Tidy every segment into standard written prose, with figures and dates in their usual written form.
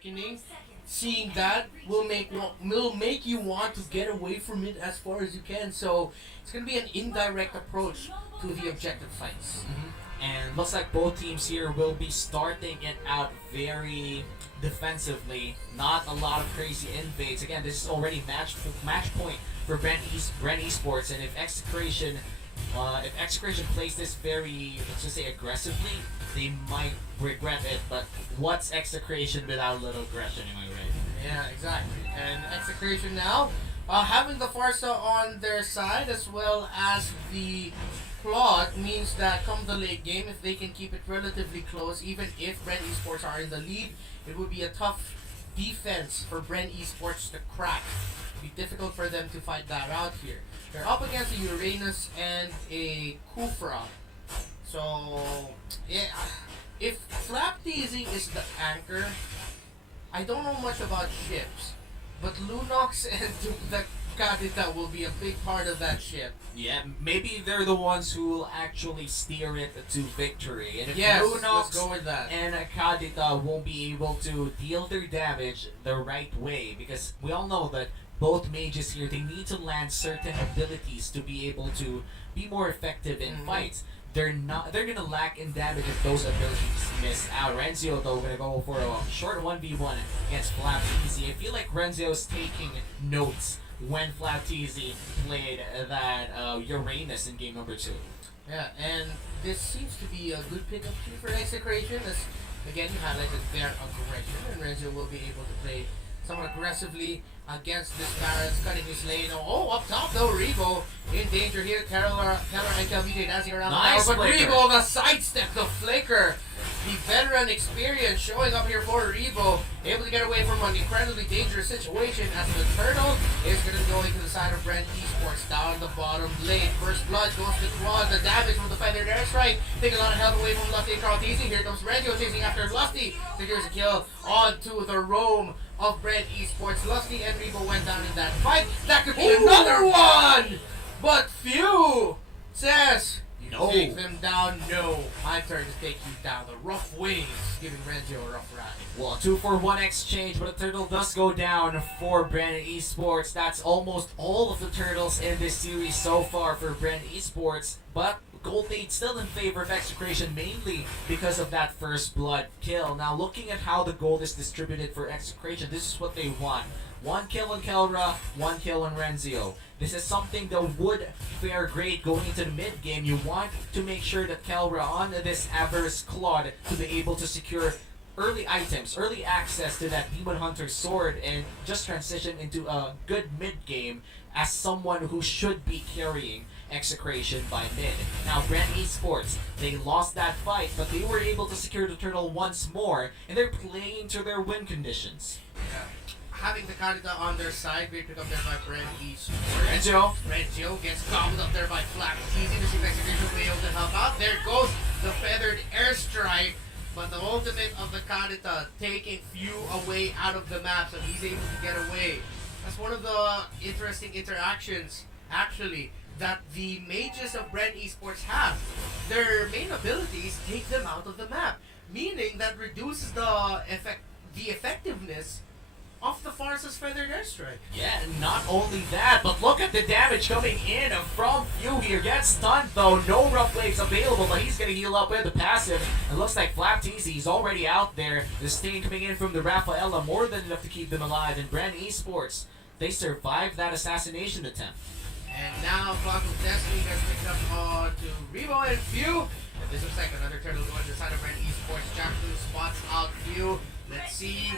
quickening. Seeing that will make you want to get away from it as far as you can. So it's gonna be an indirect approach to the objective fights. And looks like both teams here will be starting it out very defensively. Not a lot of crazy invades. Again, this is already match point for Bren Esports, and if Execration plays this very, let's just say, aggressively, they might regret it. But what's Execration without a little aggression, am I right? Yeah, exactly. And Execration now, having the Farsa on their side as well as the plot means that come the late game, if they can keep it relatively close, even if Bren Esports are in the lead, it would be a tough defense for Bren Esports to crack. It would be difficult for them to fight that out here. They're up against a Uranus and a Kufra. So, yeah, if flap teasing is the anchor, I don't know much about ships, but Lunox and the Kadita will be a big part of that ship. Yeah, maybe they're the ones who will actually steer it to victory. And if Yes, Lunox let's go with that. and Kadita won't be able to deal their damage the right way, because we all know that both mages here, they need to land certain abilities to be able to be more effective in fights. They're gonna lack in damage if those abilities miss out. Renzio though gonna go for a short 1v1 against Flapteasy. I feel like Renzio's taking notes when Flapteasy played that Uranus in game number 2. Yeah, and this seems to be a good pickup too for Execration, as again you highlighted their aggression, and Renzo will be able to play somewhat aggressively against this Barrett's cutting his lane. Oh, up top though, Rebo in danger here. Keller and Calvite dancing around Nice the tower, but flicker. Rebo the sidestep, the flicker. The veteran experience showing up here for Rebo, able to get away from an incredibly dangerous situation as the turtle is going to go into the side of Bren Esports down the bottom lane. First blood goes to Claude, the damage from the feathered airstrike, taking a lot of health away from Lusty and Carltesi. Here comes Renzo chasing after Lusty. Secures a kill onto the roam of Bren Esports. Lusty and Rebo went down in that fight. That could be another one! But few says, No. take them down. No, my turn to take you down. The rough waves, giving Renzo a rough ride. Well, 2-for-1 exchange, but the turtle does go down for Bren Esports. That's almost all of the turtles in this series so far for Bren Esports. But Gold Lead still in favor of Execration, mainly because of that first blood kill. Now, looking at how the gold is distributed for Execration, this is what they want. 1 kill on Kelra, 1 kill on Renzio. This is something that would fare great going into the mid game. You want to make sure that Kelra on this Avarice Claude to be able to secure early items, early access to that Demon Hunter sword, and just transition into a good mid game as someone who should be carrying Execration by mid. Now, Bren Esports, they lost that fight, but they were able to secure the turtle once more, and they're playing to their win conditions. Yeah. Having the Kadita on their side, great pick up there by Bren Esports. Renzo gets gobbled up there by Flap. It's easy to see Execration will be able to help out. There goes the feathered airstrike. But the ultimate of the Kadita taking few away out of the map, so he's able to get away. That's one of the interesting interactions, actually, that the mages of Bren Esports have. Their main abilities take them out of the map, meaning that reduces the effectiveness of the Farsa's feathered airstrike. Yeah, not only that, but look at the damage coming in from Few here. Gets stunned though, no rough waves available, but he's gonna heal up with the passive. It looks like Flapteasy is already out there. The stain coming in from the Rafaela, more than enough to keep them alive. And Bren Esports, they survived that assassination attempt. And now Clock of Destiny has picked up on to Rebo and Few. And this looks like another turtle going to the side of Bren Esports. Jack Blue spots out Few. Let's see.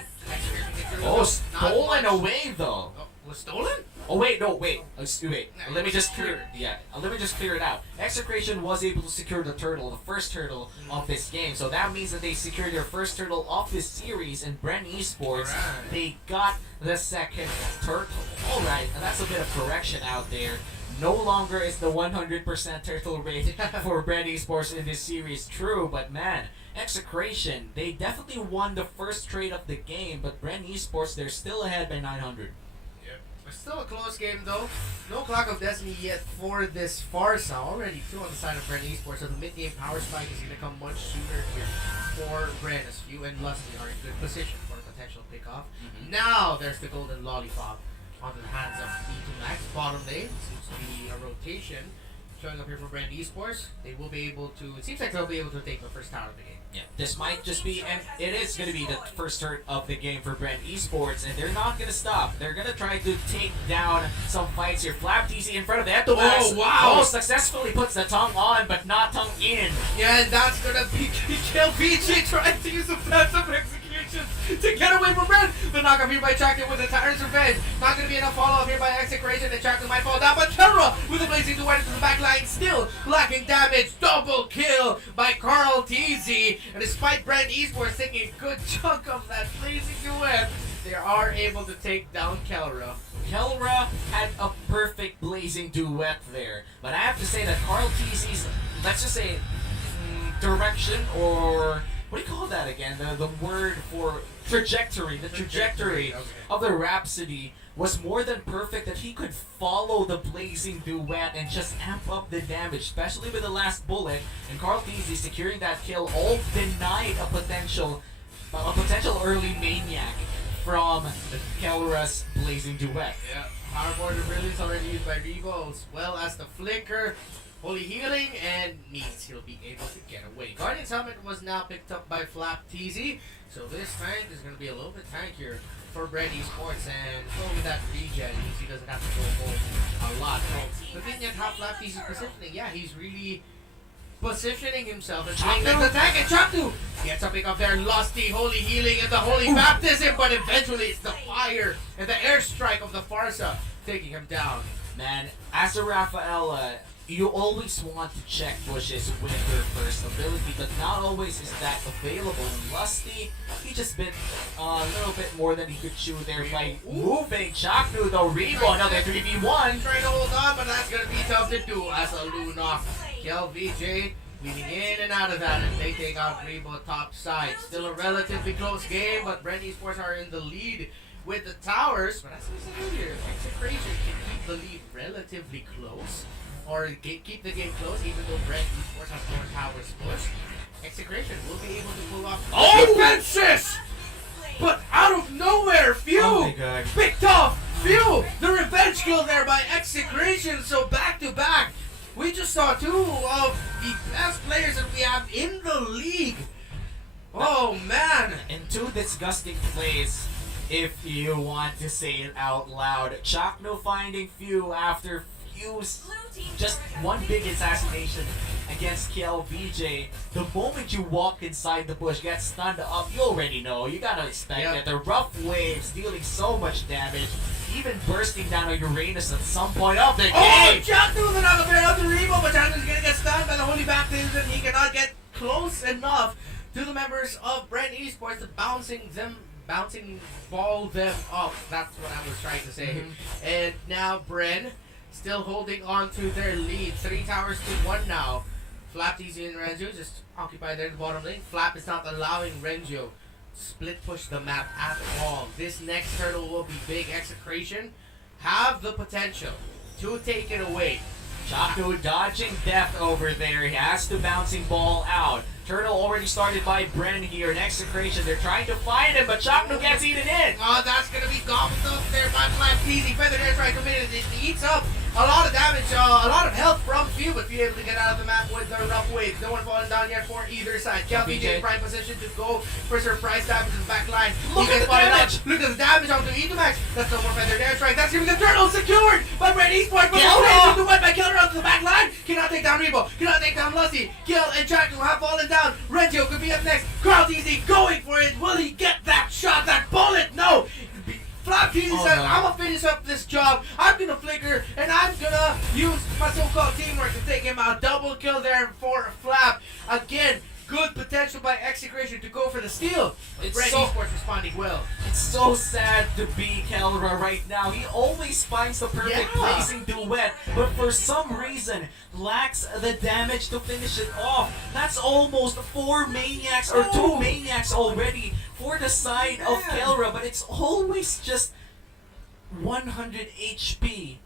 Oh, stolen away though. Oh, was stolen? Oh wait, no, wait. Let me just clear. Yeah, let me just clear it out. Execration was able to secure the turtle, the first turtle of this game. So that means that they secured their first turtle of this series. And Bren Esports, they got the second turtle. All right, and that's a bit of correction out there. No longer is the 100% turtle rate for Bren Esports in this series true, but man, Execration, they definitely won the first trade of the game, but Bren Esports, they're still ahead by 900. Yep. It's still a close game though. No Clock of Destiny yet for this Farsa. Already 2 on the side of Bren Esports, so the mid-game power spike is going to come much sooner here for Bren, as Few and Lusty are in good position for the potential pickoff. Now there's the golden lollipop onto the hands of E2 Max. Bottom lane seems to be a rotation showing up here for Bren Esports. They will be able to. It seems like they'll be able to take the first tower of the game. Yeah, this might just be, and it is going to be the first turn of the game for Bren Esports, and they're not going to stop. They're going to try to take down some fights here. Flap TC in front of the Etomax. Oh, wow. Oh, successfully puts the tongue on, but not tongue in. Yeah, and that's gonna be kill VJ trying to use a passive execution to get away from Bren. The knockoff here by Chakra with the Tyrant's Revenge. Not gonna be enough follow-up here by Execration, and Chakra might fall down, but Kelra with the blazing duet into the back line, still lacking damage. Double kill by Carl TZ. And despite Bren Esports taking a good chunk of that blazing duet, they are able to take down Kelra. Kelra had a perfect blazing duet there, but I have to say that Carl TZ's, let's just say, direction, or what do you call that again? The word for trajectory. The trajectory of the Rhapsody was more than perfect, that he could follow the blazing duet and just amp up the damage, especially with the last bullet. And Carl TZ securing that kill, all denied a potential early maniac from Kelra's blazing duet. Yeah, Power Border Brilliance already used by Revo, as well as the Flicker. Holy Healing, and means he'll be able to get away. Guardian's Helmet was now picked up by Flap TZ, so this tank is going to be a little bit tankier for Bren Esports, and so with that regen means he doesn't have to go home a lot. So looking at how Flap TZ is positioning, yeah, he's really positioning himself and playing like the tank, and Chaktu gets a pick up there. Lusty, Holy Healing, and the Holy Baptism, but eventually it's the fire and the airstrike of the Farsa taking him down. Man, as a Rafaela, you always want to check bushes with her first ability, but not always is that available. Lusty, he just bit a little bit more than he could chew there by moving. Chaknu, though, Rebo, another 3v1. Trying to hold on, but that's going to be tough to do as a Luna. Kill VJ, weaving in and out of that, and they take out Rebo top side. Still a relatively close game, but Bren Esports are in the lead with the towers. But as we said earlier, Execration can keep the lead relatively close, or keep the game close, even though Bren Esports has more towers pushed. Execration will be able to pull off defenses! But out of nowhere, Few picked off Few! The revenge kill there by Execration, so back to back. We just saw two of the best players that we have in the league. Oh man! And two disgusting plays, if you want to say it out loud. Chakno finding Few after Few's just one big assassination against Kiel VJ. The moment you walk inside the bush, get stunned up, you already know. You gotta expect that. The rough waves dealing so much damage, even bursting down on Uranus at some point of the game. Oh, Chakno with another pair of the Rebo, but Chakno's gonna get stunned by the Holy Baptism. He cannot get close enough to the members of Bren Esports to bouncing ball them up. That's what I was trying to say. And now Bren still holding on to their lead. 3 towers to 1 now. Flap TZ and Renjo just occupy their bottom lane. Flap is not allowing Renjo split push the map at all. This next turtle will be big. Execration have the potential to take it away. Chakno dodging death over there. He has to bouncing ball out. Turtle already started by Bren here in Execration. They're trying to find him, but Chakno gets eaten in. Oh, that's going to be gobbled up there by Flap TZ. Feather Air Strike committed. It eats up a lot of damage, a lot of health from Few, but Few able to get out of the map with the rough waves. No one falling down yet for either side. Kel VJ in prime position to go for surprise damage in the back line. Look at the damage! Look at the damage onto Etomax. That's no more Feather Air Strike. That's giving the turtle secured by Bren Esports. But Kelra! the wet by Kelra onto the back line. Cannot take down Rebo. Cannot take down Lusty. Kill and Chakno have fallen down. Renjo could be up next. Carl TZ going for it. Will he get that shot, that bullet? No. Flap TZ says, I'm gonna finish up this job. I'm gonna flicker, and I'm gonna use my so-called teamwork to take him out. Double kill there for Flap. Again, good potential by Execration to go for the steal. Bren Esports responding well. It's so sad to be Kelra right now. He always finds the perfect blazing duet, but for some reason lacks the damage to finish it off. That's almost 4 maniacs or 2 maniacs already for the side of Kelra, but it's always just 100 HP,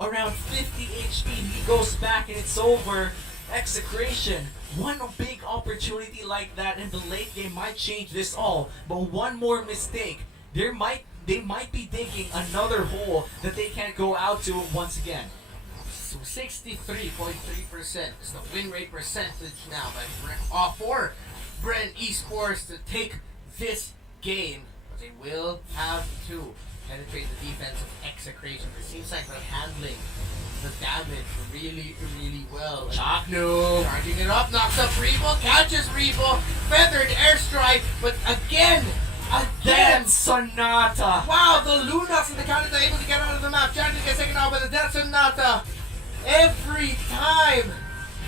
around 50 HP. He goes back and it's over. Execration, one big opportunity like that in the late game might change this all, but one more mistake, they might be digging another hole that they can't go out to once again. So 63.3% is the win rate percentage now for Bren Esports to take this game. But they will have to penetrate the defense of Execration. It seems like they're handling the damage really, really well. Cignal Charging it up, knocks up Rebo, catches Rebo, feathered airstrike, but again, Sonata. wow, the Lunas and the Countess are able to get out of the map. Chanting gets taken out by the Death Sonata. Every time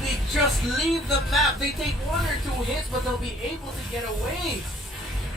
they just leave the map, they take one or two hits, but they'll be able to get away.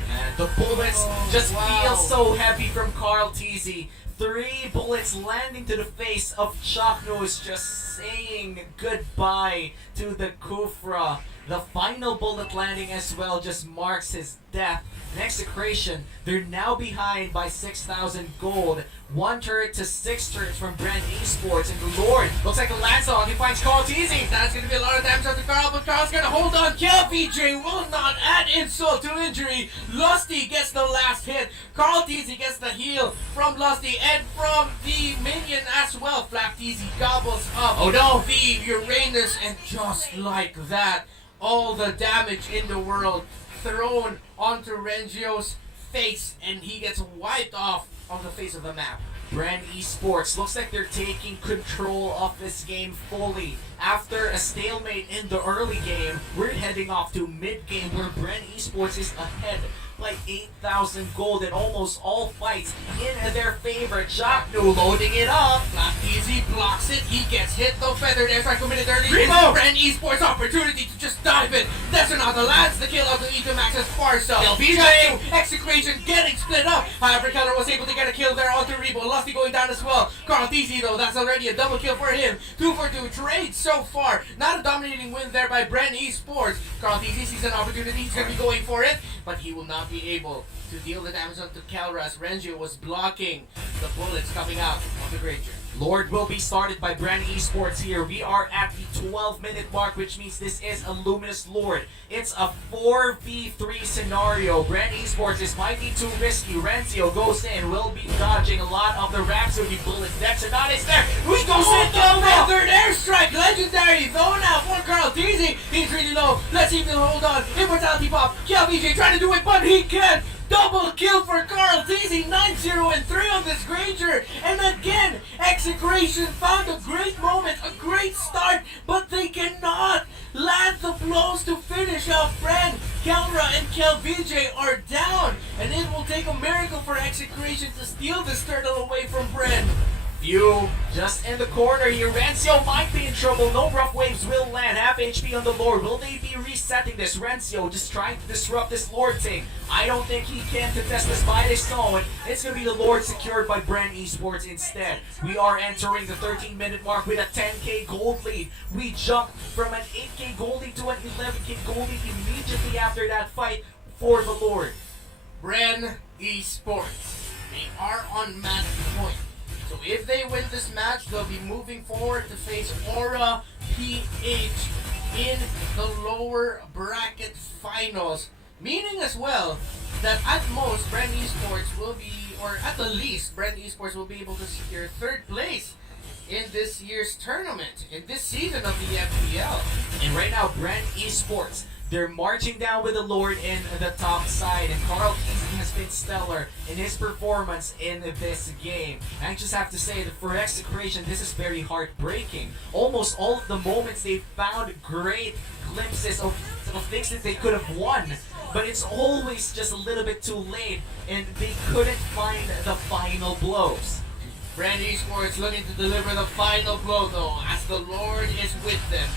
And the bullets just feel so heavy from Carl TZ. 3 bullets landing to the face of Cignal, just saying goodbye to the Kufra. The final bullet landing as well just marks his death. And Execration, they're now behind by 6,000 gold. 1 turret to 6 turrets from Bren Esports. And the Lord looks like a landslide. He finds Carl TZ. That's going to be a lot of damage on the Carl, but Carl's going to hold on. KVJ will not add insult to injury. Lusty gets the last hit. Carl TZ gets the heal from Lusty and from the minion as well. Flak TZ gobbles up the Uranus, and just like that, all the damage in the world thrown onto Rengio's face, and he gets wiped off on the face of the map. Bren Esports looks like they're taking control of this game fully. After a stalemate in the early game, we're heading off to mid-game where Bren Esports is ahead by 8,000 gold in almost all fights in their favor. Cignal loading it up. Black Easy blocks it. He gets hit though. Feathered airstrike committed early. Rebo! Bren Esports opportunity to just dive in. That's another lands the kill of the Ecomax as Farsa. BJ! Execration getting split up. However, Keller was able to get a kill there onto Rebo. Lusty going down as well. Carl TZ though, that's already a double kill for him. 2 for 2 trade so far. Not a dominating win there by Bren Esports. Carl TZ sees an opportunity. He's going to be going for it, but he will not be able to deal the damage onto Kelra as Rengio was blocking the bullets coming out of the Granger. Lord will be started by Bren Esports here. We are at the 12-minute mark, which means this is a Luminous Lord. It's a 4v3 scenario. Bren Esports is might be too risky. Renzio goes in, will be dodging a lot of the Rhapsody bullets. Dexonot is there. We go in, the third airstrike, legendary though now for Carl TZ. He's really low. Let's see if he'll hold on. Immortality pop. KVJ trying to do it, but he can't. Double kill for Carl TZ, 9-0 and 3 on this Granger. And again, Execration found a great moment, a great start, but they cannot land the blows to finish off Bren. Kelra and KVJ are down, and it will take a miracle for Execration to steal this turtle away from Bren. Few just in the corner here. Renzio might be in trouble. No rough waves will land. Half HP on the Lord. Will they be resetting this? Renzio just trying to disrupt this Lord thing. I don't think he can contest this by his own. It's going to be the Lord secured by Bren Esports instead. We are entering the 13-minute mark with a 10k gold lead. We jumped from an 8k gold lead to an 11k gold lead immediately after that fight for the Lord. Bren Esports, they are on match point. So if they win this match, they'll be moving forward to face Aura PH in the lower bracket finals. Meaning as well that at most Bren Esports will be, or at the least Bren Esports will be able to secure 3rd place in this year's tournament, in this season of the FPL. And right now, Bren Esports, they're marching down with the Lord in the top side, and Carl TZ has been stellar in his performance in this game. I just have to say that for Execration, this is very heartbreaking. Almost all of the moments they found great glimpses of things that they could have won, but it's always just a little bit too late, and they couldn't find the final blows. Bren Esports looking to deliver the final blow though, as the Lord is with them.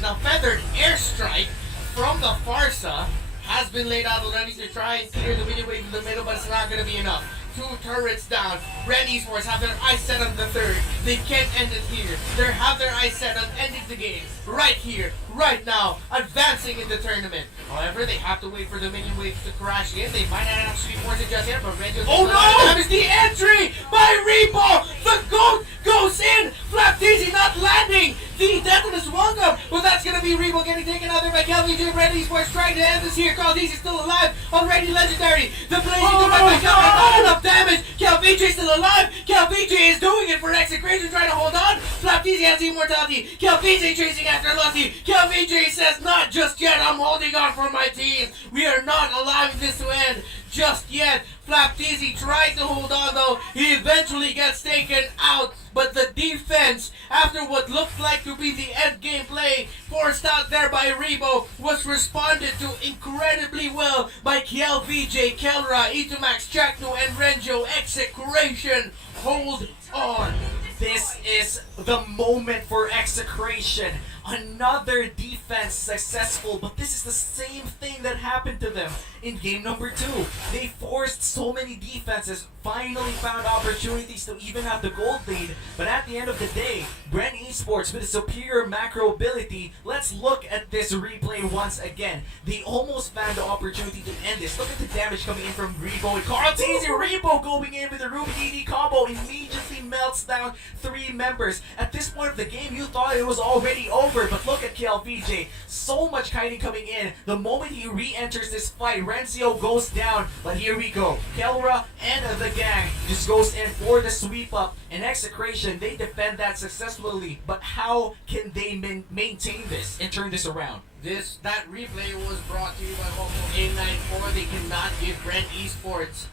Now feathered airstrike from the Farsa has been laid out already to try and clear the mini wave in the middle, but it's not going to be enough. 2 turrets down. Bren Esports have their eyes set on the 3rd. They can't end it here. They have their eyes set on ending the game right here, right now, advancing in the tournament. However, they have to wait for the minion waves to crash in. They might not actually force it just yet, but Renjo... Oh no! That is the entry by Repo! The GOAT goes in! Flapteasy not landing! The Detonus welcome! But that's gonna be Repo getting taken out there by KLVJ. Bren Esports trying to end this here. Carldeezy still alive, already legendary. The blazing to by Kelvin, not enough damage. KLVJ still alive. KLVJ is doing it for Execration, trying to hold on. Flapteasy has immortality. KLVJ chasing after Lusty. KLVJ says, not just yet, I'm holding on for my team. We are not allowing this to end just yet. Flapteasy tries to hold on though. He eventually gets taken out. But the defense, after what looked like to be the end game play, forced out there by Rebo, was responded to incredibly well by KLVJ, Kelra, Itumax, Chakno, and Renjo. Execration, hold on. This is the moment for Execration. Another defense successful, but this is the same thing that happened to them in game number 2. They forced so many defenses, finally found opportunities to even have the gold lead, but at the end of the day, Bren Esports with a superior macro ability. Let's look at this replay once again. They almost found the opportunity to end this. Look at the damage coming in from Rebo and Carlteasy. Rebo going in with the Ruby DD combo, immediately melts down 3 members. At this point of the game, you thought it was already over, but look at KLVJ. So much kiting coming in. The moment he re-enters this fight, Renzo goes down, but here we go. Kelra and the gang just goes in for the sweep up, and Execration, they defend that successfully, but how can they maintain this and turn this around? That replay was brought to you by Local 894. They cannot give Bren Esports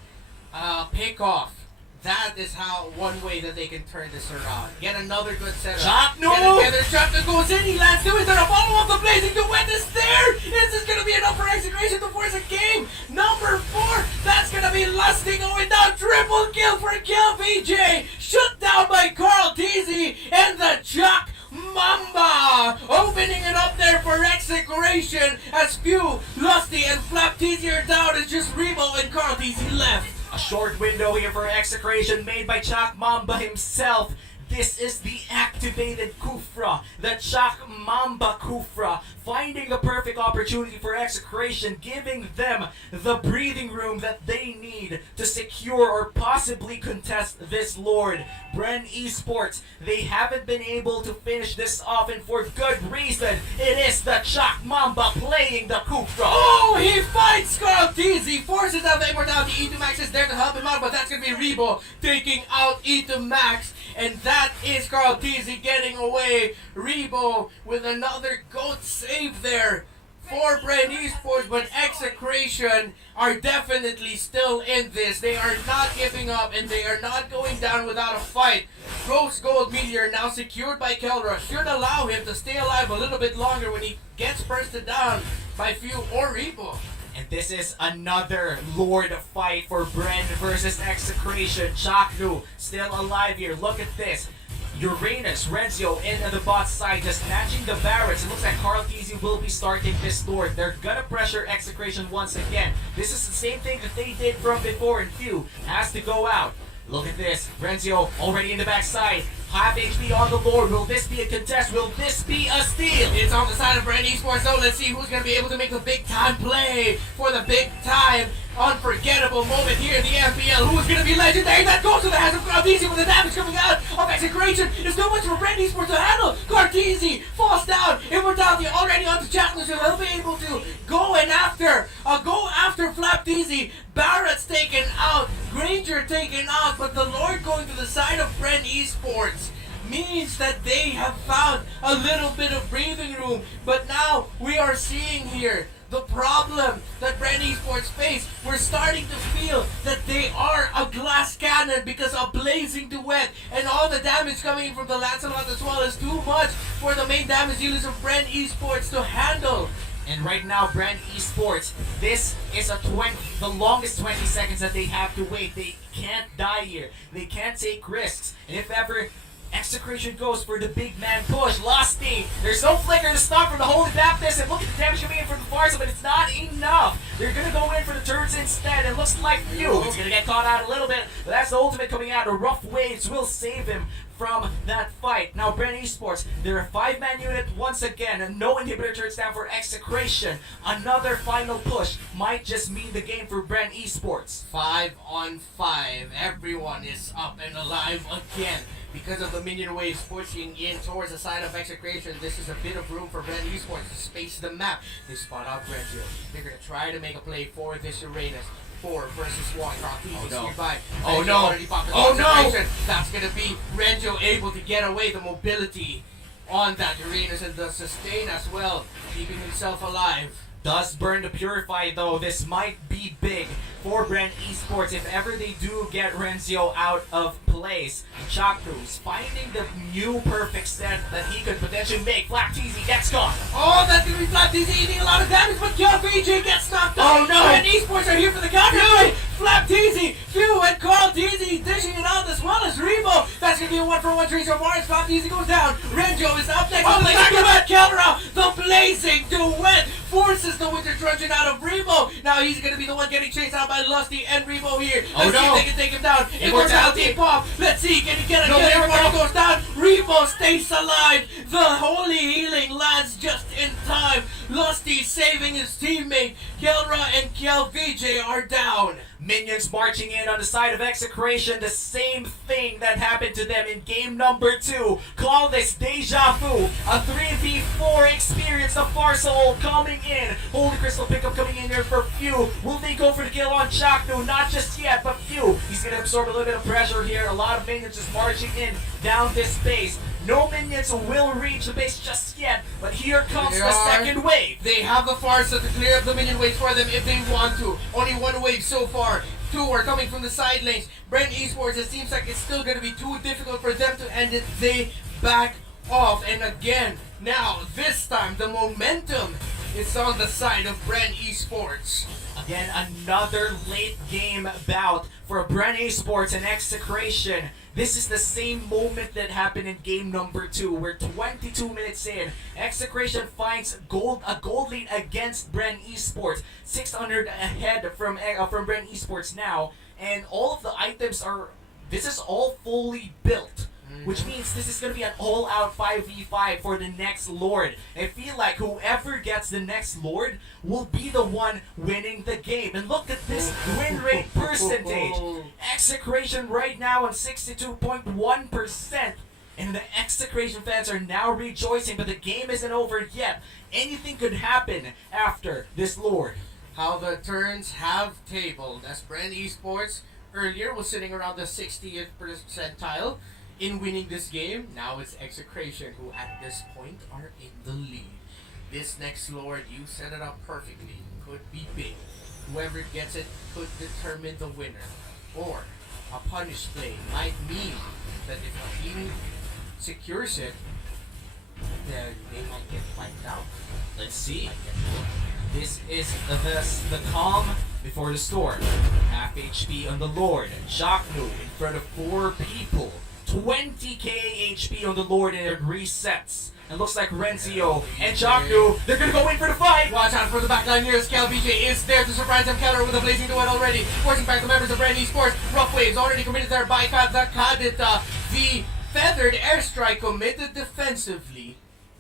pick off. That is how one way that they can turn this around. Get another good setup. Chakno! Get together. Chakno goes in. He lands two. He's gonna follow up the blazing duet is there. Is this gonna be enough for Execration to force a game? Number 4. That's gonna be Lusty going down. Triple kill for KLVJ. Shut down by Carlteasy and the Chuck Mamba, opening it up there for Execration as Few, Lusty, and Flapteasy are down. It's just Rebo and Carlteasy left. A short window here for Execration made by Chak Mamba himself. This is the activated Kufra, the Chak Mamba Kufra, finding the perfect opportunity for Execration, giving them the breathing room that they need to secure or possibly contest this Lord. Bren Esports, they haven't been able to finish this off, and for good reason. It is the Chak Mamba playing the Kufra. Oh, he fights Carlteasy, forces out the immortality. Itumax is there to help him out, but that's going to be Rebo taking out Itumax. And that is Carlteasy getting away. Rebo with another GOAT save there for Bren Esports, but Execration are definitely still in this. They are not giving up, and they are not going down without a fight. Ghost Gold Meteor now secured by Kelra should allow him to stay alive a little bit longer when he gets bursted down by Few or Rebo. And this is another Lord fight for Bren versus Execration. Chaknu still alive here. Look at this. Uranus, Renzo in the bot side, just snatching the barracks. It looks like Carlteasy will be starting this Lord. They're gonna pressure Execration once again. This is the same thing that they did from before, and Few has to go out. Look at this. Renzo already in the backside. Half HP on the Lord. Will this be a contest? Will this be a steal? It's on the side of Bren Esports, so let's see who's going to be able to make the big time play for the big time unforgettable moment here in the FPL. Who's going to be legendary? That goes to the hands of Carlteasy with the damage coming out of Execration. It's too much for Bren Esports to handle. Carlteasy falls down. Immortality already on the challenge, so they'll be able to go after Flapteasy. Barrett's taken out, Granger taken out, but the Lord going to the side of Bren Esports means that they have found a little bit of breathing room. But now we are seeing here the problem that Bren Esports face. We're starting to feel that they are a glass cannon because of blazing duet, and all the damage coming in from the Lancelot as well is too much for the main damage dealers of Bren Esports to handle. And right now, Bren Esports, this is the longest 20 seconds that they have to wait. They can't die here. They can't take risks. And if ever Execration goes for the big man push, Lusty, there's no flicker to stop from the Holy Baptist. And look at the damage coming in from the far side, but it's not enough. They're going to go in for the turns instead. It looks like Few. He's gonna get caught out a little bit, but that's the ultimate coming out. The rough waves will save him from that fight. Now, Bren Esports, they're a 5-man unit once again, and no inhibitor turns down for Execration. Another final push might just mean the game for Bren Esports. 5 on 5. Everyone is up and alive again. Because of the minion waves pushing in towards the side of Execration, this is a bit of room for Bren Esports to space the map. They spot out Renjo. They're going to try to make a play for this Uranus. 4 versus 1. Oh no. Nearby. Oh Renjo no. already popped the Oh no. concentration. That's going to be Renjo able to get away. The mobility on that Uranus and the sustain as well, keeping himself alive. Does burn the Purify though. This might be big for Bren Esports if ever they do get Renzio out of place. Chakru's finding the new perfect set that he could potentially make. Black TZ gets gone. Oh, that's gonna be Flap TZ eating a lot of damage, but VJ gets knocked out. Oh no! And Esports are here for the counter. Flap TZ, Few and Carl TZ dishing it out as well as Remo. That's gonna be a 1-for-1 trade so far as Flap TZ goes down. Renjo is up next. Oh, the back of that counter out. The blazing duet forces the Winter Truncheon out of Remo. Now he's gonna be the one getting chased out by Lusty and Remo here. Let's see if they can take him down. Immortality pop. Let's see, can he get a kill before he goes down? Remo stays alive. The holy healing lands just in time. Lusty saving his teammate. Kelra and VJ are down. Minions marching in on the side of Execration, the same thing that happened to them in game number 2. Call this deja vu, a 3v4 experience. The Farsoul coming in. Holy Crystal pickup coming in here for Few. Will they go for the kill on Chaknu? Not just yet, but Few. He's going to absorb a little bit of pressure here. A lot of minions just marching in down this base. No minions will reach the base just yet, but here comes the second wave. They have the Farsa to clear up the minion waves for them if they want to. Only 1 wave so far. 2 are coming from the side lanes. Bren Esports, it seems like it's still going to be too difficult for them to end it. They back off. And again, now, this time, the momentum is on the side of Bren Esports. Again, another late game bout for Bren Esports and Execration. This is the same moment that happened in game number 2. We're 22 minutes in. Execration finds a gold lead against Bren Esports. 600 ahead from Bren Esports now. And all of the items are... This is all fully built. Which means this is going to be an all-out 5v5 for the next Lord. I feel like whoever gets the next Lord will be the one winning the game. And look at this win rate percentage. Execration right now on 62.1%. And the Execration fans are now rejoicing, but the game isn't over yet. Anything could happen after this Lord. How the turns have tabled. As Bren Esports earlier was sitting around the 60th percentile in winning this game. Now it's Execration who at this point are in the lead. This next Lord, you set it up perfectly, could be big. Whoever gets it could determine the winner. Or a punish play might mean that if a team secures it, then they might get wiped out. Let's see. This is the calm before the storm. Half HP on the Lord. Chaknu in front of 4 people. 20k HP on the Lord and it resets. And looks like Renzio and Chaknu, they're gonna go in for the fight! Watch out for the backline here as VJ is there to surprise them. Keller with a blazing duet already. Forcing back the members of Bren Esports. Rough waves already committed there by Kadita. The feathered airstrike committed defensively.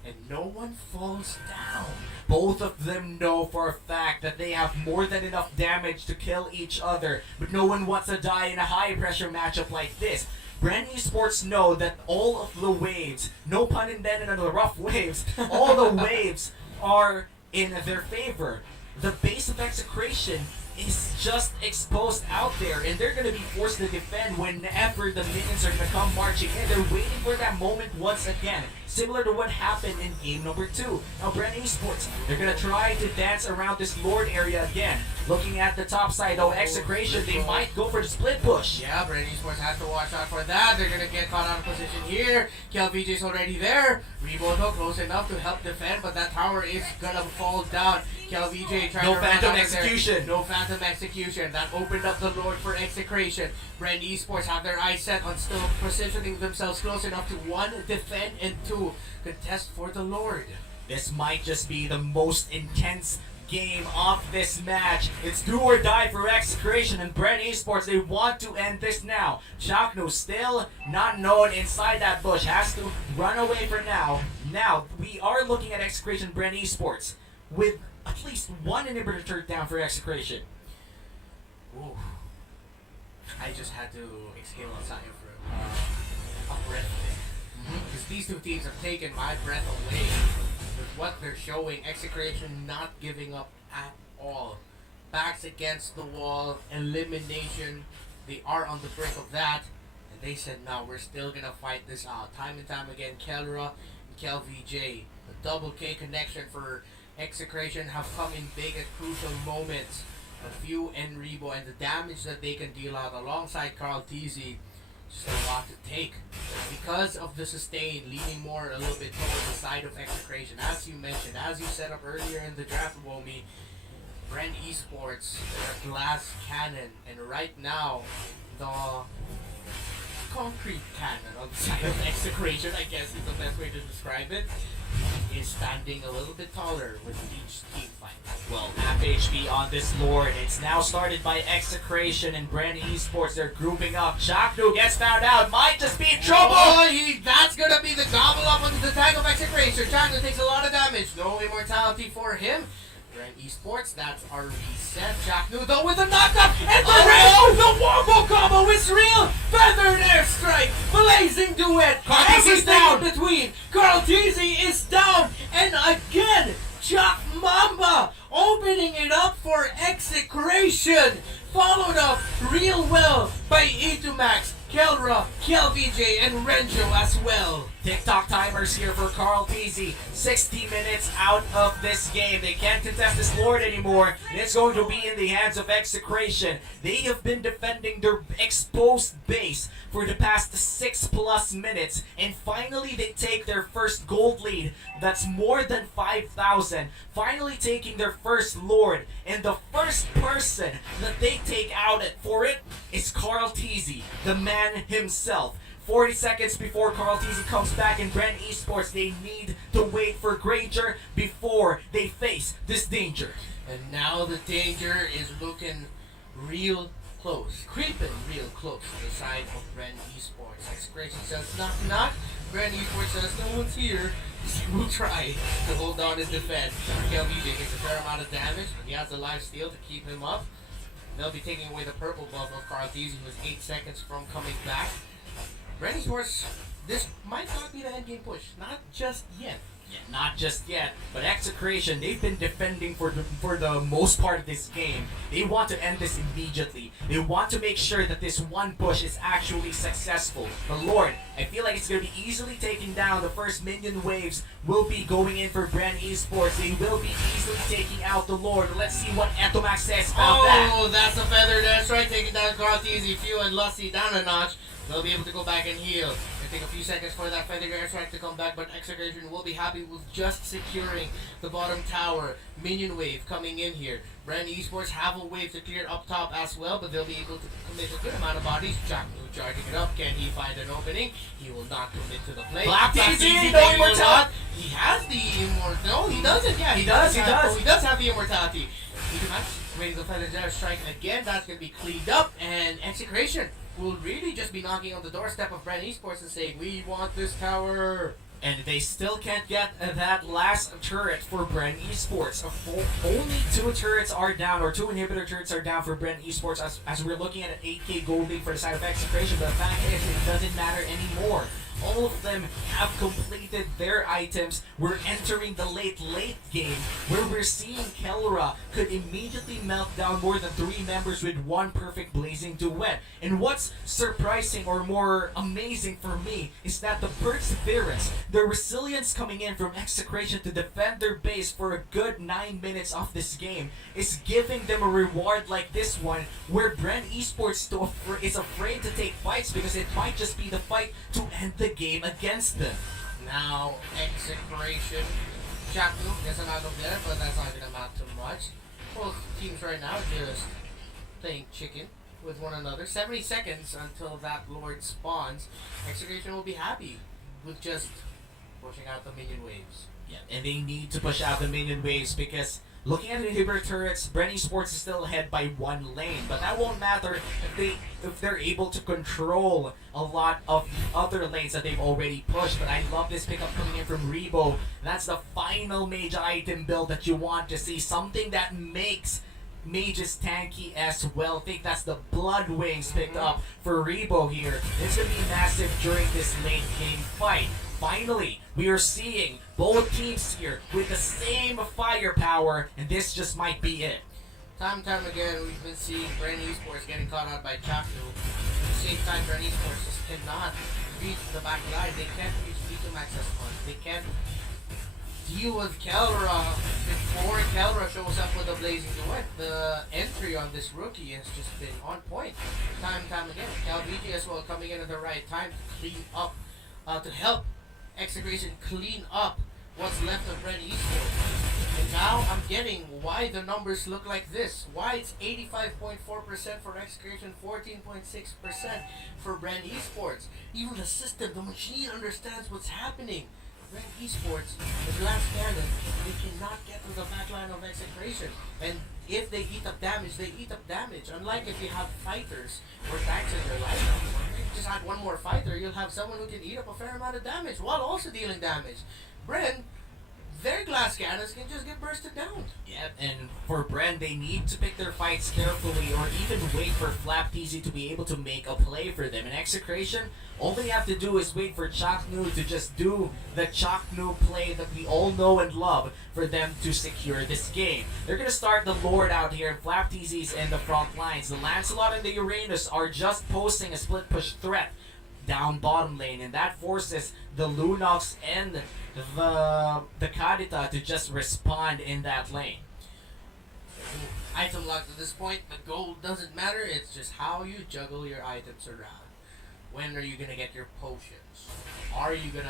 And no one falls down. Both of them know for a fact that they have more than enough damage to kill each other. But no one wants to die in a high pressure matchup like this. Bren Esports know that all of the waves, no pun intended on the rough waves, all the waves are in their favor. The base of Execration is just exposed out there, and they're going to be forced to defend whenever the minions are going to come marching in. They're waiting for that moment once again, similar to what happened in game number 2. Now, Bren Esports, they're going to try to dance around this Lord area again. Looking at the top side, though, Execration, they might go for the split push. Yeah, Bren Esports has to watch out for that. They're going to get caught out of position here. VJ's already there. Reboto close enough to help defend, but that tower is going to fall down. VJ trying No to Phantom run out Execution. There. No Phantom Execution. That opened up the Lord for Execration. Bren Esports have their eyes set on still positioning themselves close enough to 1, defend, and 2, contest for the Lord. This might just be the most intense game of this match. It's do or die for Execration and Bren Esports. They want to end this now. Chakno still not known inside that bush. Has to run away for now. Now, we are looking at Execration and Bren Esports with at least one inhibitor turret down for Execration. Ooh. I just had to exhale a sigh of a breath there. Because these two teams have taken my breath away with what they're showing. Execration not giving up at all. Backs against the wall, elimination. They are on the brink of that. And they said, no, we're still going to fight this out. Time and time again, Kelra and KelVJ. The double K connection for Execration have come in big at crucial moments. A few Enribo and the damage that they can deal out alongside Carl TZ. Just a lot to take. Because of the sustain, leaning more a little bit towards the side of Execration. As you mentioned, as you set up earlier in the draft, Womi, Bren Esports, a glass cannon, and right now, the concrete cannon on the side of Execration, I guess is the best way to describe it, is standing a little bit taller with each team fight. Well, half HP on this Lord. It's now started by Execration and Bren Esports. They're grouping up. Chaknu gets found out. Might just be in trouble. Oh, that's gonna be the gobble up on the tag of Execration. Chaknu takes a lot of damage. No immortality for him. Bren Esports, that's our reset. Chaknu though with a knockup. And the wombo combo is real. Feathered airstrike. Blazing duet. Carl TZ is down. In between. Carl TZ is down. And again, Chuck Mamba opening it up for Execration. Followed up real well by E2Max, Kelra, KelVJ, and Renjo as well. TikTok timers here for Carl TZ. 60 minutes out of this game. They can't contest this Lord anymore. And it's going to be in the hands of Execration. They have been defending their exposed base for the past 6+ minutes. And finally they take their first gold lead. That's more than 5,000. Finally taking their first Lord. And the first person that they take out for it is Carl TZ, the man himself. 40 seconds before Carl TZ comes back in Bren Esports, they need to wait for Granger before they face this danger. And now the danger is looking real close, creeping real close to the side of Bren Esports. Execration says knock knock. Bren Esports says no one's here. He will try to hold on and defend. KelVJ gets a fair amount of damage. He has a life steal to keep him up. They'll be taking away the purple buff of Carl TZ, who was 8 seconds from coming back. Bren Esports, this might not be the endgame push. Not just yet. Yeah, not just yet, but Execration, they've been defending for the most part of this game. They want to end this immediately. They want to make sure that this one push is actually successful. But Lord, I feel like it's going to be easily taken down. The first minion waves will be going in for Bren Esports. They will be easily taking out the Lord. Let's see what Etomax says about that. Oh, that's a feather. That's right. Taking down Carl TZ, Few, and Lusty down a notch. They'll be able to go back and heal. It'll take a few seconds for that feather airstrike to come back, but Execration will be happy with just securing the bottom tower. Minion wave coming in here. Bren Esports have a wave to clear up top as well, but they'll be able to commit a good amount of bodies. Chaknu charging it up. Can he find an opening? He will not commit to the play. Black TZ, no immortality. He has the immortality. No, he doesn't. Yeah, he does. He does have the immortality. Waiting the feather airstrike again. That's going to be cleaned up, and Execration will really just be knocking on the doorstep of Bren Esports and saying, we want this tower. And they still can't get that last turret for Bren Esports. Only 2 turrets are down, or 2 inhibitor turrets are down for Bren Esports as we're looking at an 8k gold lead for the side of Execration. But the fact is, it doesn't matter anymore. All of them have completed their items. We're entering the late game where we're seeing Kelra could immediately melt down more than 3 members with 1 perfect blazing duet. And what's surprising or more amazing for me is that the perseverance, the resilience coming in from Execration to defend their base for a good 9 minutes of this game is giving them a reward like this one, where Bren Esports is afraid to take fights because it might just be the fight to end the game against them. Now, Execration. Chaknu gets him out of there, but that's not going to amount to much. Both teams right now just playing chicken with one another. 70 seconds until that Lord spawns. Execration will be happy with just pushing out the minion waves. Yeah, and they need to push out the minion waves because Looking at the inhibitor turrets, Bren Esports is still ahead by one lane, but that won't matter if they're able to control a lot of the other lanes that they've already pushed. But I love this pickup coming in from Rebo. That's the final mage item build that you want to see. Something that makes mages tanky as well. I think that's the Blood Wings picked up for Rebo here. It's going to be massive during this late game fight. Finally, we are seeing both teams here with the same firepower, and this just might be it. Time and time again, we've been seeing Bren Esports getting caught out by Chaknu. At the same time, Bren Esports just cannot reach the back line. They can't reach B2 access points. They can't deal with Kelra before Kelra shows up with a blazing duet. The entry on this rookie has just been on point. Time and time again. CalVG as well coming in at the right time to clean up, to help Execration clean up what's left of Bren Esports. And now I'm getting why the numbers look like this. Why it's 85.4% for Execration, 14.6% for Bren Esports. Even the system, the machine understands what's happening. Bren Esports, the glass cannon, they cannot get to the backline of Execration. And if they eat up damage, they eat up damage. Unlike if you have fighters or tanks in your lineup, just add one more fighter, you'll have someone who can eat up a fair amount of damage while also dealing damage. Bren, their glass cannons can just get bursted down. Yeah, and for Bren, they need to pick their fights carefully or even wait for FlapTZ to be able to make a play for them. In Execration, all they have to do is wait for Chaknu to just do the Chaknu play that we all know and love for them to secure this game. They're going to start the Lord out here, and FlapTZ's in the front lines. The Lancelot and the Uranus are just posting a split push threat down bottom lane, and that forces the Lunox and the Kadita to just respond in that lane. Item locked at this point, the gold doesn't matter, it's just how you juggle your items around. When are you gonna get your potions? Are you gonna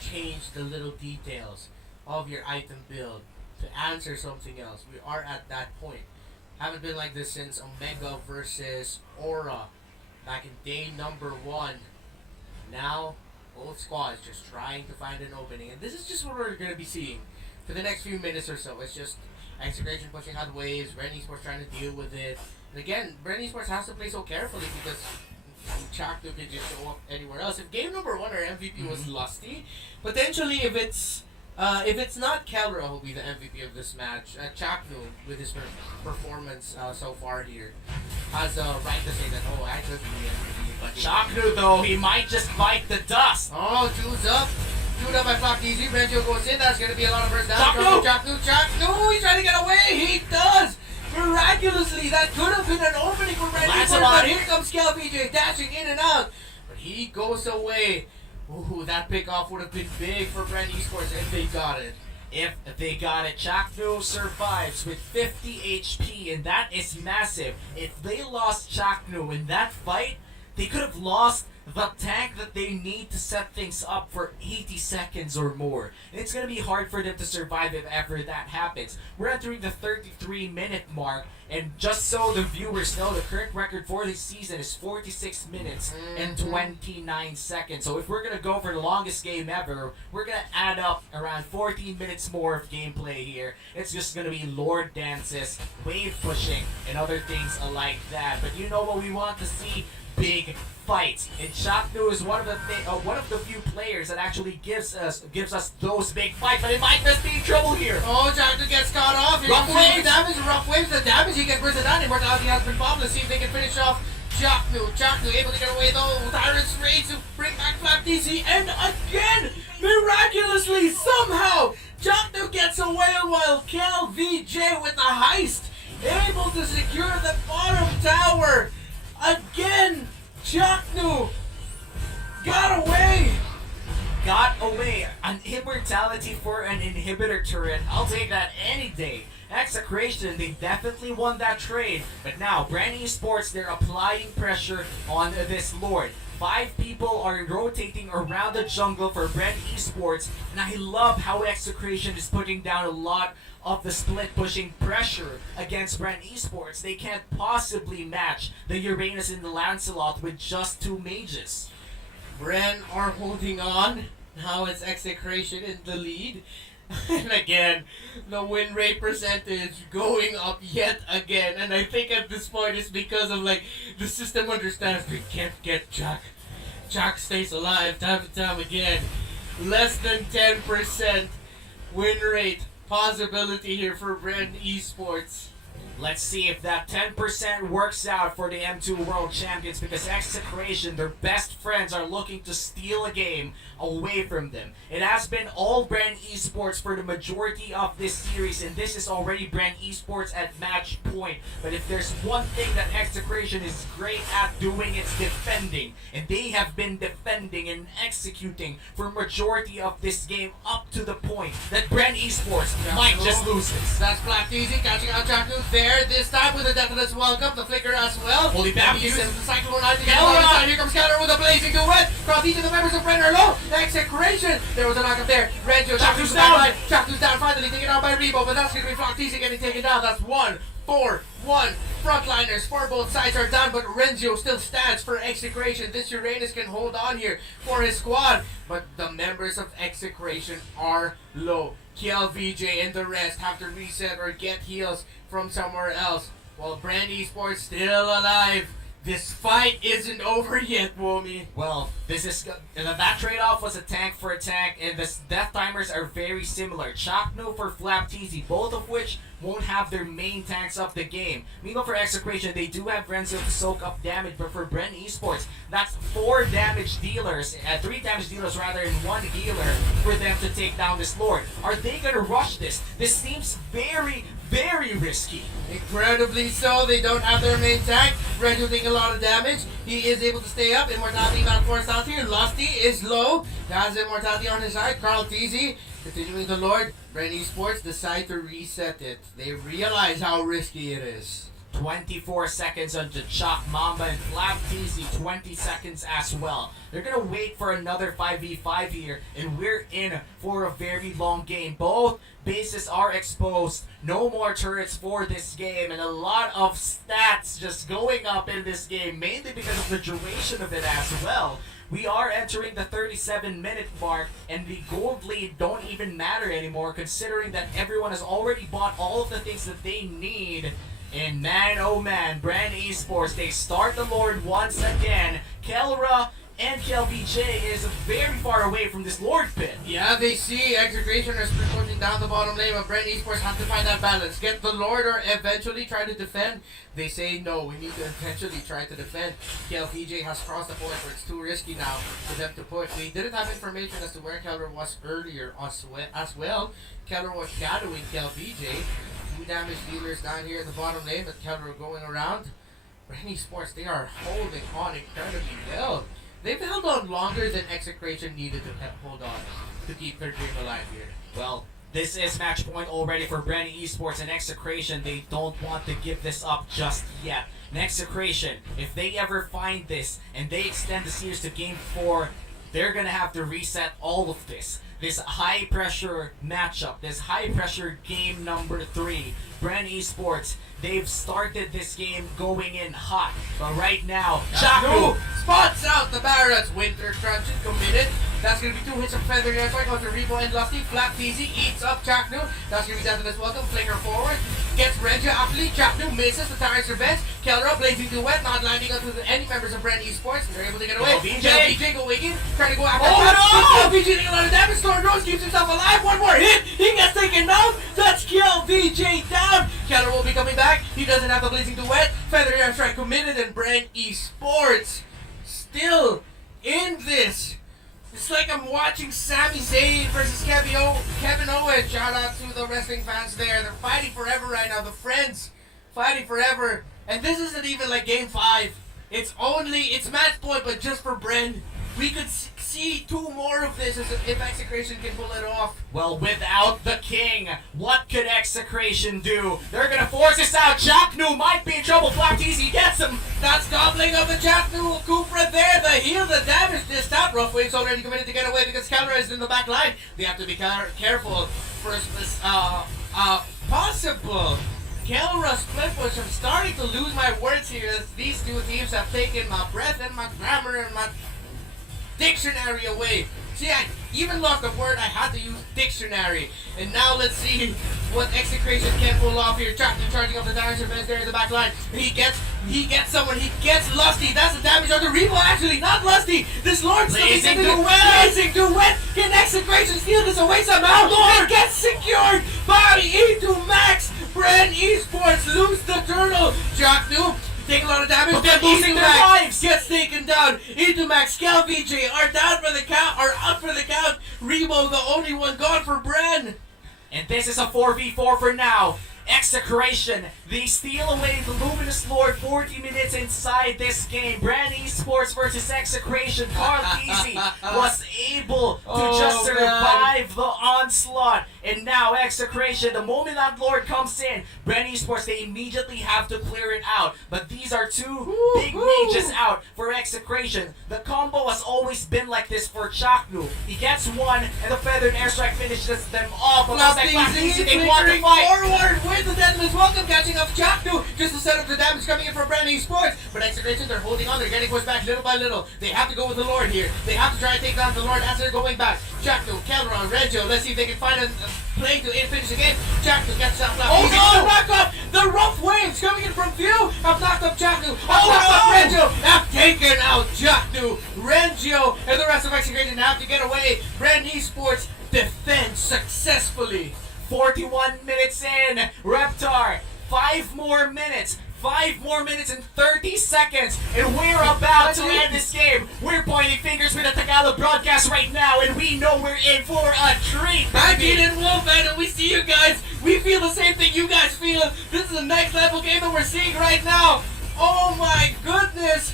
change the little details of your item build to answer something else? We are at that point. Haven't been like this since Omega versus Aura back in day number 1. Now, both squads just trying to find an opening. And this is just what we're going to be seeing for the next few minutes or so. It's just Execration pushing out waves, Bren Esports trying to deal with it. And again, Bren Esports has to play so carefully because Chaknu can just show up anywhere else. If game number 1 our MVP was Lusty, potentially if it's not Kelra who'll be the MVP of this match, Chaknu with his performance so far here has a right to say that, oh, I could be the MVP. But Chaknu, though, he might just bite the dust. Oh, two's up. Two up by FlapTZ. Benjo goes in. That's going to be a lot of first down. Chaknu, he's trying to get away. He does. Miraculously, that could have been an opening for Bren Esports, but here comes CalVG dashing in and out. But he goes away. Ooh, that pickoff would have been big for Bren Esports if they got it. If they got it, Chaknu survives with 50 HP, and that is massive. If they lost Chaknu in that fight, they could have lost the tank that they need to set things up for 80 seconds or more. And it's going to be hard for them to survive if ever that happens. We're entering the 33-minute mark, and just so the viewers know, the current record for this season is 46 minutes and 29 seconds. So if we're going to go for the longest game ever, we're going to add up around 14 minutes more of gameplay here. It's just going to be Lord dances, wave pushing, and other things like that. But you know what we want to see? Big fights. And Chaknu is one of the few players that actually gives us those big fights, but it might just be trouble here. Oh, Chaknu gets caught off. Rough waves. Rough waves, the damage he gets bursted down. Immortality has been bombed. Let's see if they can finish off Chaknu able to get away though. Tyrant's Rage to bring back FlapTZ, and again, miraculously, somehow, Chaknu gets away while CalVG with the heist able to secure the bottom tower. Again, Chaknu got away. An immortality for an inhibitor turret. I'll take that any day. Execration, they definitely won that trade. But now, Bren Esports, they're applying pressure on this Lord. 5 people are rotating around the jungle for Bren Esports, and I love how Execration is putting down a lot of the split pushing pressure against Bren Esports. They can't possibly match the Uranus and the Lancelot with just 2 mages. Bren are holding on. Now it's Execration in the lead. And again, the win rate percentage going up yet again. And I think at this point it's because of like the system understands we can't get Jack. Jack stays alive time and time again. Less than 10% win rate possibility here for Bren Esports. Let's see if that 10% works out for the M2 World Champions, because Execration, their best friends, are looking to steal a game away from them. It has been all Bren Esports for the majority of this series, and this is already Bren Esports at match point. But if there's one thing that Execration is great at doing, it's defending. And they have been defending and executing for majority of this game up to the point that Bren Esports might just lose this. That's Black Easy catching out Jack there this time with a definite welcome. The flicker as well. Holy back uses uses the Cignal Ultra. Here comes Counter with a blazing duet. Across each of the members of Bren are low. Execration. There was a knockup there. Renjo. Chaktu's down. Chaktu's down. Finally taken out by Rebo, but that's going to be Black Easy getting taken down. That's 1-4-1. Frontliners for both sides are down, but Renzo still stands for Execration. This Uranus can hold on here for his squad, but the members of Execration are low. KLVJ and the rest have to reset or get heals from somewhere else, while Bren Esports still alive. This fight isn't over yet, Womi. Well, this is that trade-off was a tank for a tank, and the death timers are very similar. Chakno for Flapteezy, both of which won't have their main tanks up the game. Meanwhile, for Execration, they do have Renzo to soak up damage, but for Bren Esports, that's 4 damage dealers, 3 damage dealers rather, and 1 healer for them to take down this Lord. Are they gonna rush this? This seems very, very risky. Incredibly so. They don't have their main tank. Renzo taking a lot of damage. He is able to stay up. Immortality not forced out here. Lusty is low. Has Immortality on his side. Carl Teasy continuing the Lord. Bren Esports decide to reset it. They realize how risky it is. 24 seconds onto Chop Mamba, and Flapteezy 20 seconds as well. They're gonna wait for another 5v5 here, and we're in for a very long game. Both bases are exposed. No more turrets for this game, and a lot of stats just going up in this game, mainly because of the duration of it as well. We are entering the 37-minute mark, and the gold lead don't even matter anymore, considering that everyone has already bought all of the things that they need. And man, oh man, Bren Esports, they start the Lord once again. Kelra and KLVJ is very far away from this Lord pit. Yeah, they see Execration is pushing down the bottom lane, but Bren Esports have to find that balance. Get the Lord or eventually try to defend. They say no, we need to eventually try to defend. KLVJ has crossed the point where it's too risky now for them to push. We didn't have information as to where Kelra was earlier as well. Kelra was shadowing KLVJ. 2 damage dealers down here in the bottom lane, but Kelra going around. Bren Esports, they are holding on incredibly well. They've held on longer than Execration needed to hold on to keep their dream alive here. Well, this is match point already for Bren Esports and Execration. They don't want to give this up just yet. And Execration, if they ever find this and they extend the series to game 4, they're gonna have to reset all of this. This high pressure matchup, this high pressure game number 3. Bren Esports, they've started this game going in hot, but right now, Chaku spots out the Barretts. Winter Crunch is committed. That's going to be 2 hits of Feather Air Strike onto Rebo and Lusty. Flapteezy eats up Chaknu. That's going to be down to this welcome. Flicker forward. Gets Renja athlete. Chaknu misses the Tyrant's Revenge. Kelra blazing duet, not landing onto any members of Bren Esports. They're able to get away. KLVJ going in, trying to go after KLVJ taking a lot of damage. Storm Rose keeps himself alive. One more hit. He gets taken down. That's KLVJ down. Kelra will be coming back. He doesn't have the blazing duet. Feather Air Strike committed, and Bren Esports still in this. It's like I'm watching Sami Zayn versus Kevin Owens. Shout out to the wrestling fans there. They're fighting forever right now. The friends fighting forever. And this isn't even like game 5. It's match point, but just for Bren. We could see 2 more of this if Execration can pull it off. Well, without the king, what could Execration do? They're gonna force this out. Chaknu might be in trouble. Flapteezy gets him. That's doubling of the Chaknu Cupra there. The heal, the damage this out. Roughwave's already committed to get away because Kelra is in the back line. They have to be careful for possible Kelra split push. I'm starting to lose my words here as these 2 teams have taken my breath and my grammar and my dictionary away. See, I even lost the word. I had to use dictionary. And now let's see what Execration can pull off here. Charging up the damage event there in the back line. He gets someone. He gets Lusty. That's the damage on the Revo, actually, not Lusty. This Lord's Blazing Duet. Can Execration steal this away somehow? Lord gets secured by E2 Max. Bren Esports lose the turtle. Jack Noob take a lot of damage, but losing their lives. Gets taken down. E2 Max, Scal VJ are down for the count, are out for the count. Remo, the only one gone for Bren. And this is a 4v4 for now. Execration, they steal away the Luminous Lord 40 minutes inside this game. Bren Esports versus Execration. Carl Easy was able to just survive the onslaught. And now Execration, the moment that Lord comes in, Bren Esports, they immediately have to clear it out. But these are two big mages out for Execration. The combo has always been like this for Chaknu. He gets one, and the Feathered Airstrike finishes them off. But looks like Easy, they want to fight. Forward with the Deadman's Welcome, catching up Chaknu just to set up the damage coming in from Bren Esports. But Execration, they're holding on. They're getting pushed back little by little. They have to go with the Lord here. They have to try and take down the Lord as they're going back. Chaknu, Kelron, Reggio. Let's see if they can find a play to finish the game. Chaknu gets that left. Oh no! Knock up! The rough waves coming in from Few have knocked up Chaknu. Knocked up Reggio. Have taken out Chaknu. Reggio and the rest of Execration have to get away. Bren Esports defends successfully. 41 minutes in. Reptar, 5 more minutes. 5 more minutes and 30 seconds, and we're about to end this game. We're pointing fingers with the Tagalog broadcast right now, and we know we're in for a treat. Baby and Wolfman, and we see you guys. We feel the same thing you guys feel. This is a next level game that we're seeing right now. Oh my goodness!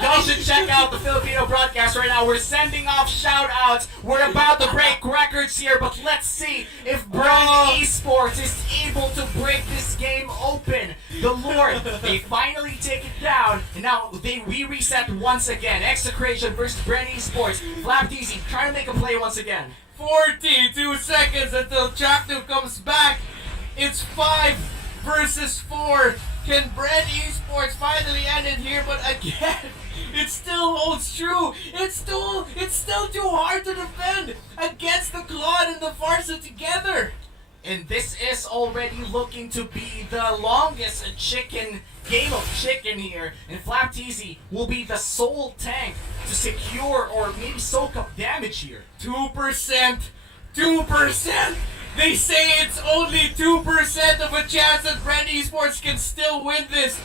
Y'all should check out the Filipino broadcast right now. We're sending off shout outs. We're about to break records here, but let's see if Bren Esports is able to break this game open. The Lord, they finally take it down, and now we reset once again. Execration versus Bren Esports. Flapped Easy trying to make a play once again. 42 seconds until Chaknu comes back. It's 5 versus 4. Can Bren Esports finally end it here? But again, it still holds true. It's still too hard to defend against the Claude and the Farsa together. And this is already looking to be the longest game of chicken here. And Flapteasy will be the sole tank to secure or maybe soak up damage here. 2%. 2%. They say it's only 2% of a chance that Bren Esports can still win this.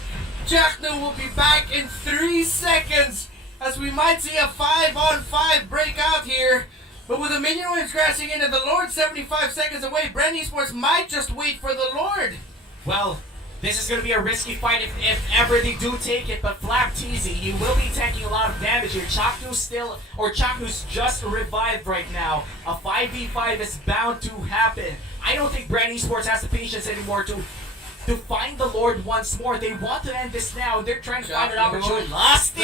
Chaknu will be back in 3 seconds as we might see a 5-on-5 breakout here. But with the minion waves crashing in and the Lord 75 seconds away, Bren Esports might just wait for the Lord. Well, this is going to be a risky fight if ever they do take it, but Flapteasy, he will be taking a lot of damage here. Chaknu's just revived right now. A 5v5 is bound to happen. I don't think Bren Esports has the patience anymore to find the Lord once more. They want to end this now. They're trying to find an opportunity. Lusty!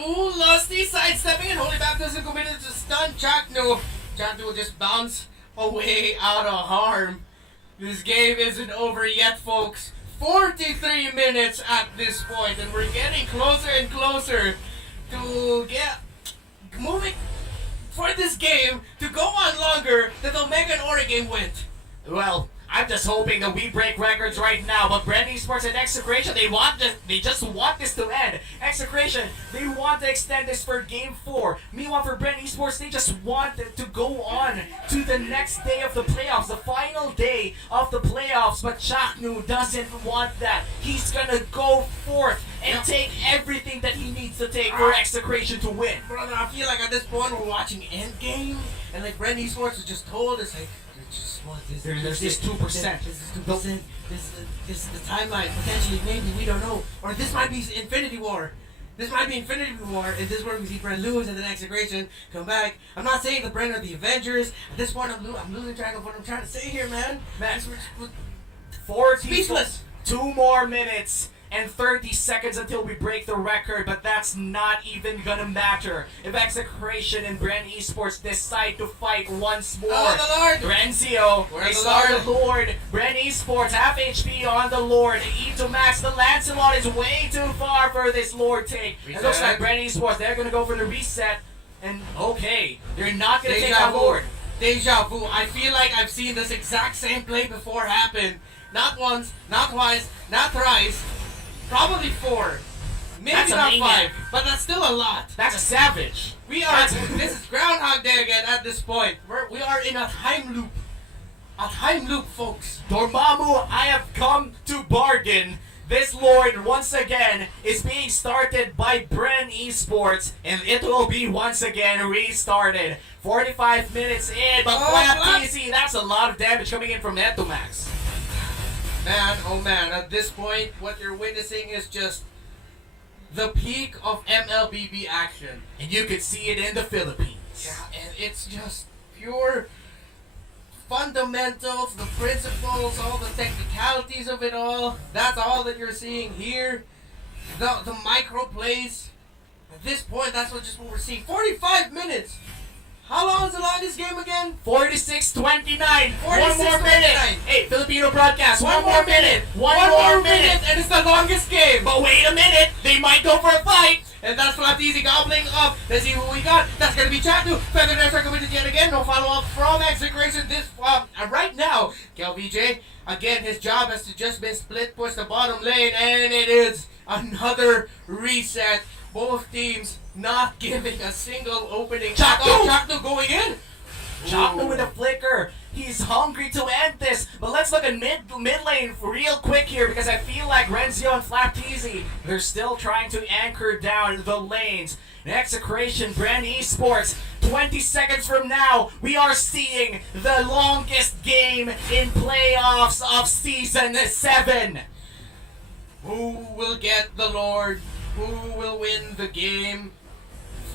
Ooh, Lusty sidestepping and Holy Baptism committed to stun Chaknu. Chaknu will just bounce away out of harm. This game isn't over yet, folks. 43 minutes at this point, and we're getting closer and closer to moving for this game to go on longer than the Omega and Onic game went. Well, I'm just hoping that we break records right now, but Bren Esports and Execration, they just want this to end. Execration, they want to extend this for Game 4. Meanwhile, for Bren Esports, they just want it to go on to the next day of the playoffs, the final day of the playoffs, but Chaknu doesn't want that. He's gonna go forth and take everything that he needs to take for Execration to win. Brother, I feel like at this point we're watching Endgame, and like Bren Esports was just told, it's like, there's this 2%. This is 2%. This is the timeline. Potentially, maybe, we don't know. Or this might be Infinity War. This might be Infinity War, and this is where we see Bren lose and then Execration come back. I'm not saying the Bren are the Avengers. At this point, I'm losing track of what I'm trying to say here, man. Speechless. 2 more minutes and 30 seconds until we break the record, but that's not even gonna matter if Execration and Bren Esports decide to fight once more. Oh, the Lord! Renzio, they saw the Lord. Bren Esports, half HP on the Lord. E2 Max, the Lancelot is way too far for this Lord take. It looks like Bren Esports, they're gonna go for the reset. And okay, they're not gonna take Deja on vu. Lord. Deja vu. I feel like I've seen this exact same play before happen. Not once, not twice, not thrice. Probably 4. Maybe That's a not maniac. 5. But that's still a lot. That's a savage. We are. This is Groundhog Day again at this point. We are in a time loop. A time loop, folks. Dormammu, I have come to bargain. This Lord, once again, is being started by Bren Esports, and it will be once again restarted. 45 minutes in, but flat TC, that's a lot of damage coming in from Netomax. Man, oh man, at this point, what you're witnessing is just the peak of MLBB action. And you could see it in the Philippines. Yeah, and it's just pure fundamentals, the principles, all the technicalities of it all. That's all that you're seeing here. The micro plays. At this point, that's what we're seeing. 45 minutes. How long is the longest game again? 46:29. One more 46:29. minute. Hey, Filipino broadcast. One more minute. One more minute. and it's the longest game. But wait a minute. They might go for a fight. And that's Flat Easy gobbling up. Let's see who we got. That's gonna be Chatu. Feather Nurse committed yet again. No follow-up from Execration. This right now, Kel VJ, again, his job has to just been split push the bottom lane, and it is another reset. Both teams not giving a single opening. Chatu going in. Chakna with a flicker. He's hungry to end this. But let's look at mid lane real quick here, because I feel like Renzio and Flapteasy, they're still trying to anchor down the lanes. Execration, Bren Esports, 20 seconds from now, we are seeing the longest game in playoffs of Season 7. Who will get the Lord? Who will win the game?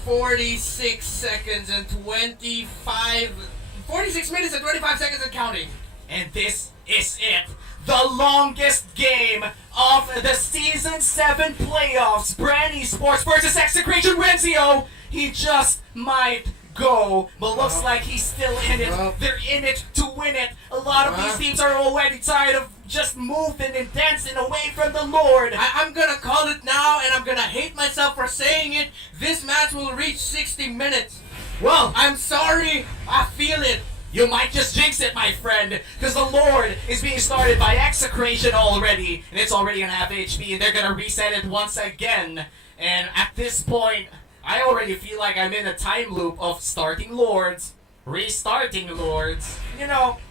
46 seconds and 46 minutes and 25 seconds and counting. And this is it. The longest game of the Season 7 playoffs. Bren Esports versus Execration. Renzio, he just might go, but looks like he's still in it. They're in it to win it. A lot of these teams are already tired of just moving and dancing away from the Lord. I'm gonna call it now, and I'm gonna hate myself for saying it. This match will reach 60 minutes. Well, I'm sorry. I feel it. you might just jinx it, my friend, because the Lord is being started by Execration already, and it's already on half HP, and they're gonna reset it once again. And at this point, I already feel like I'm in a time loop of starting Lords, restarting Lords,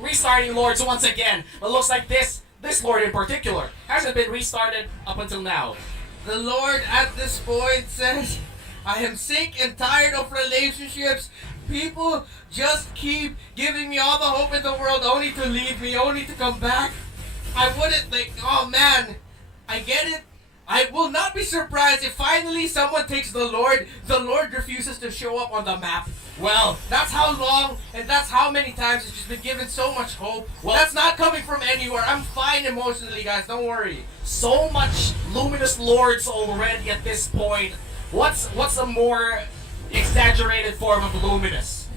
restarting Lords once again. But looks like this Lord in particular hasn't been restarted up until now. The Lord at this point says, I am sick and tired of relationships. People just keep giving me all the hope in the world, only to leave me, only to come back. I wouldn't think, oh man, I get it. I will not be surprised if finally someone takes the Lord refuses to show up on the map. Well, that's how long and that's how many times it's just been given so much hope. Well, that's not coming from anywhere. I'm fine emotionally, guys. Don't worry. So much Luminous Lords already at this point. What's a more exaggerated form of Luminous?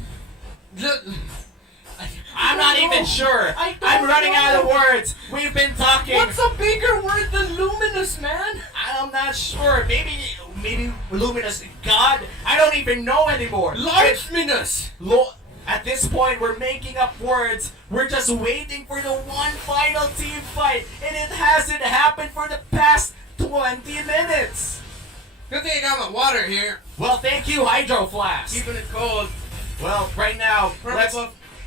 I'm not even sure. I'm running out of words. We've been talking. What's a bigger word than luminous, man? I'm not sure. Maybe Luminous God? I don't even know anymore. Largeminous. At this point, we're making up words. We're just waiting for the one final team fight, and it hasn't happened for the past 20 minutes. Good thing I got my water here. Well, thank you, Hydro Flask. Keeping it cold. Well, right now, let's...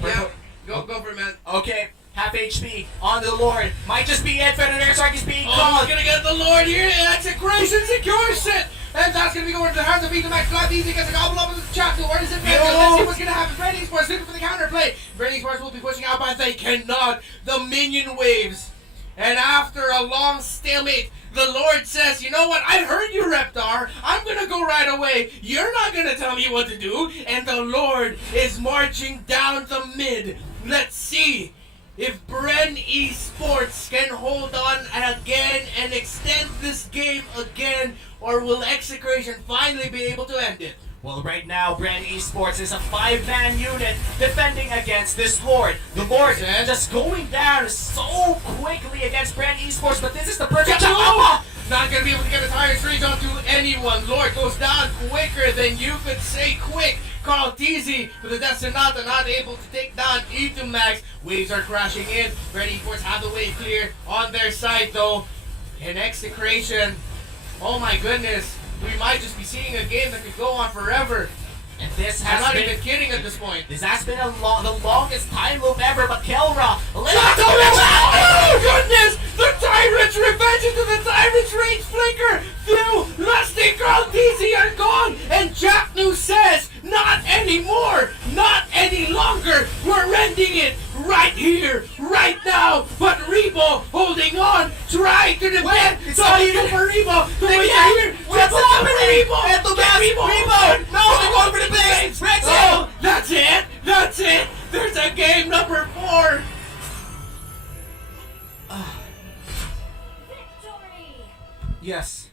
Yeah, go for it, man. Okay, half HP on the Lord. Might just be it. Fenrir Sark is being Oh, called. he's gonna get the Lord here. Execration secures it. And that's gonna be going to the hands of Ethan Max. Flat Easy gets a gobble up in the chat. Where does it go? Let's see what's gonna happen. Bren Esports looking for the counterplay. Bren Esports will be pushing out, but they cannot. The minion waves. And after a long stalemate, the Lord says, you know what? I heard you, Reptar. I'm gonna go right away. You're not gonna tell me what to do. And the Lord is marching down the mid. Let's see if Bren Esports can hold on again and extend this game again, or will Execration finally be able to end it? Well, right now, Bren Esports is a 5-man unit defending against this Lord. The Lord just going down so quickly against Bren Esports, but this is the perfect... not going to be able to get a tyrant's rage onto anyone. Lord goes down quicker than you could say quick. Carl Teasy with the Destinata not able to take down E2 Max. Waves are crashing in. Bren Esports have the wave clear on their side though. In Execration, oh my goodness, we might just be seeing a game that could go on forever. And this I'm has not been even kidding at this point. this has been the longest time loop ever, but Kelra, Oh my goodness! The Tyrant's revenge into the Tyrant's rage flicker! Phil, Lusty, Carl Teasy are gone! And Jack New says, not anymore! Not any longer! We're ending it right here, right now! But Rebo holding on, trying to defend! It's the not even for Rebo! They Here! What's happening? Rebo! Get the best! Rebo! No, they're going for the base! Red's Oh, that's it! That's it! There's a game number 4! Yes.